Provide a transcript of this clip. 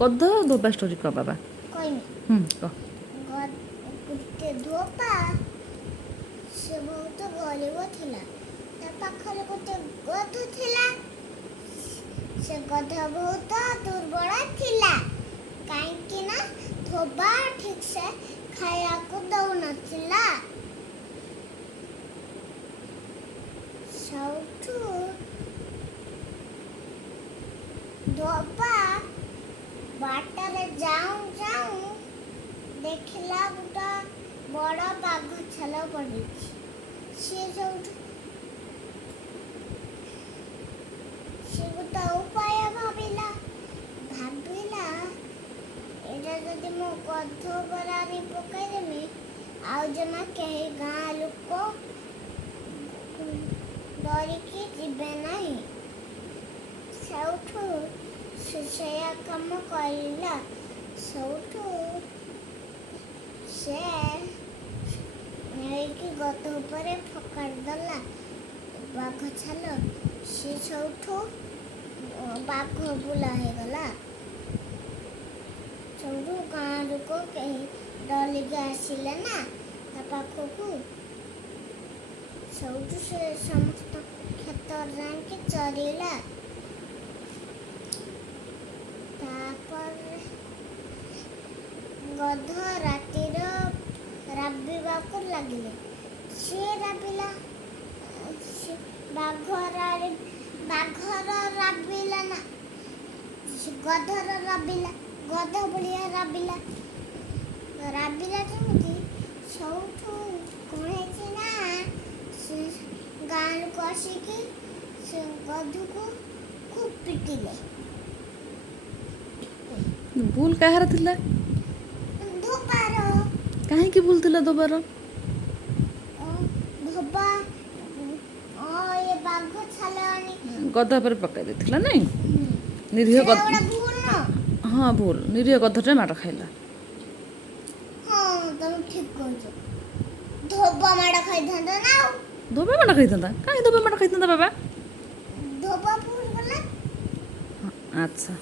ଗଧ ଧୋବା ଷ୍ଟୋରି କହ ବାବା। କହ। ଗୋଟେ ଧୋବା ସେ ବହୁତ ଗରିବ ଥିଲା। ତା ପାଖରେ ଗୋଟେ ଗଧ ଥିଲା। ସେ ଗଧ ବହୁତ ଦୁର୍ବଳ ଥିଲା, କାହିଁକି ନା ଧୋବା ଠିକ ସେ ଖାଇବାକୁ ଦଉନଥିଲା। ସଉଠୁ ଧୋବା ବାଟରେ ଯାଉଁ ଯାଉଁ ଦେଖିଲା ଗୋଟେ ବଡ଼ ବାଘ ଛାଲ ପଡ଼ିଛି। ସେ ଗୋଟେ ଉପାୟ ଭାବିଲା ଏଇଟା ଯଦି ମୁଁ ଗଧ ଉପରେ ଆଣି ପକାଇଦେମି, ଆଉ ଜମା କେହି ଗାଁ ଲୋକ ଡରିକି ଯିବେ ନାହିଁ। ସଉଠୁ ସେ ସେଇଆ କାମ କରିଲା। ସଉଠୁ ସେ ନେଇକି ଗଧ ଉପରେ ଫୋପାଡ଼ି ଦେଲା ବାଘ ଛାଲ। ସେ ସଉଠୁ ବାଘ ବୁଲା ହେଇଗଲା। ସଉଠୁ ଗାଁ ଲୋକ କେହି ଡରିକି ଆସିଲେ ନା ତା ପାଖକୁ। ସଉଠୁ ସେ ସମସ୍ତ କ୍ଷେତରେ ଯାଇକି ଚରିଲା। ତାପରେ ଗଧ ରାତିର ରାବିବାକୁ ଲାଗିଲେ। ସିଏ ରାବିଲା, ବାଘର ରାବିଲା ନା, ଗଧର ରାବିଲା, ଗଧ ଭଳିଆ ରାବିଲା ଯେମିତି। ସଉଠୁ କ'ଣ ହେଇଛି ନା, ସେ ଗାଁ ଲୋକ ଆସିକି ସେ ଗଧକୁ ଖୁବ୍ ପିଟିଲେ। ଭୁଲ କାହାର ଥିଲା? ଧୋବାର। କାହିଁକି ଭୁଲ ଥିଲା ଧୋବାର? ଧୋବା ଏ ବାଘ ଛାଲ ଆଣି ଗଧ ଉପରେ ପକାଇ ଦେଇଥିଲା ନାଇଁ? ନିରୀହ ସେଟା ଗୋଟେ ଭୁଲ ନୁହଁ? ହଁ ଭୁଲ। ନିରୀହ ଗଧଟେ ମାଡ଼ ଖାଇଲା। ହଁ ତମେ ଠିକ କହୁଛ। ଧୋବା ମାଡ଼ ଖାଇଥାନ୍ତା ନା। ଆଉ ଧୋବା ମାଡ଼ ଖାଇଥାନ୍ତା? କାହିଁ ଧୋବା ମାଡ଼ ଖାଇଥାନ୍ତା ବାବା? ଧୋବା ଭୁଲ କଲା। ଆଚ୍ଛା।